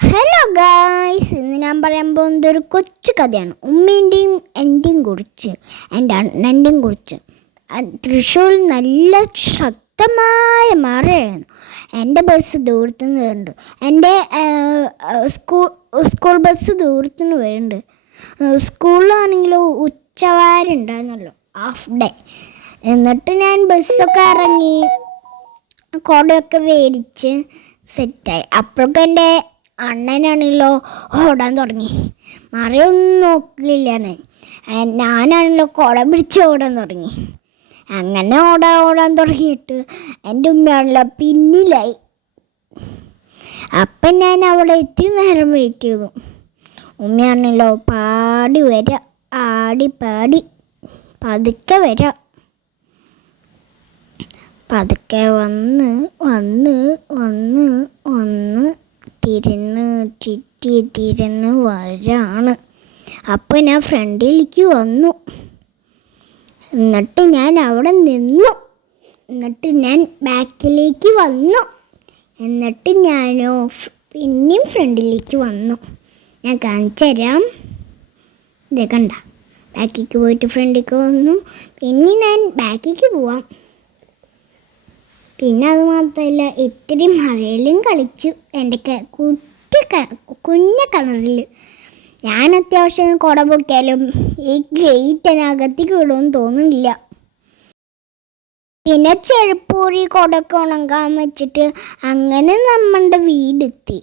Hello guys, ഇന്ന് ഞാൻ പറയാൻ പോകുന്നത് ഒരു കൊച്ചു കഥയാണ്. ഉമ്മേൻ്റെയും എൻ്റെയും കുറിച്ച്, എൻ്റെ അണ്ണൻ്റെയും കുറിച്ച്. തൃശ്ശൂർ നല്ല ശക്തമായ മഴയാണ്. എൻ്റെ ബസ് ദൂരത്തു നിന്ന് വരുന്നുണ്ട്. എൻ്റെ സ്കൂൾ ബസ് ദൂരത്തു നിന്ന് വരുന്നുണ്ട്. സ്കൂളിലാണെങ്കിലോ ഉച്ചവാരുണ്ടായിരുന്നല്ലോ, ഹാഫ് ഡേ. എന്നിട്ട് ഞാൻ ബസ്സൊക്കെ ഇറങ്ങി കുടയൊക്കെ മേടിച്ച് സെറ്റായി. അപ്പോഴൊക്കെ എൻ്റെ അണ്ണനാണല്ലോ ഓടാൻ തുടങ്ങി. മറയൊന്നും നോക്കില്ല. ഞാനാണല്ലോ കുട പിടിച്ച് ഓടാൻ തുടങ്ങി. അങ്ങനെ ഓടാൻ തുടങ്ങിയിട്ട് എൻ്റെ ഉമ്മയാണല്ലോ പിന്നിലായി. അപ്പം ഞാൻ അവിടെ എത്തി നേരം വെയിറ്റ് ചെയ്തു. ഉമ്മയാണല്ലോ പാടി വരാം, ആടി പതുക്കെ വരാം. പതുക്കെ വന്ന് തിരിഞ്ഞ് വരാണ്. അപ്പോൾ ഞാൻ ഫ്രണ്ടിലേക്ക് വന്നു. എന്നിട്ട് ഞാൻ അവിടെ നിന്നു. എന്നിട്ട് ഞാൻ ബാക്കിലേക്ക് വന്നു. എന്നിട്ട് ഞാനോ പിന്നെയും ഫ്രണ്ടിലേക്ക് വന്നു. ഞാൻ കാണിച്ചു തരാം. ഇത് കണ്ട, ബാക്കിലേക്ക് പോയിട്ട് ഫ്രണ്ടിലേക്ക് വന്നു. പിന്നെ ഞാൻ ബാക്കിലേക്ക് പോവാം. പിന്നെ അത് മാത്രമല്ല, ഇത്തിരി മഴയിലും കളിച്ചു എൻ്റെ കുഞ്ഞ കിണറിൽ. ഞാൻ അത്യാവശ്യം കുട പൊക്കിയാലും ഈ ഗേറ്റിനകത്തേക്ക് വിടുമെന്ന് തോന്നുന്നില്ല. പിന്നെ ചെരുപ്പൂരി കുടയൊക്കെ ഉണങ്ങാൻ വെച്ചിട്ട് അങ്ങനെ നമ്മളുടെ വീടെത്തി.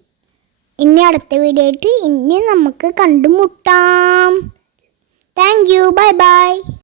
ഇനി അടുത്ത വീഡിയോ ആയിട്ട് ഇനി നമുക്ക് കണ്ടുമുട്ടാം. Thank you, bye bye.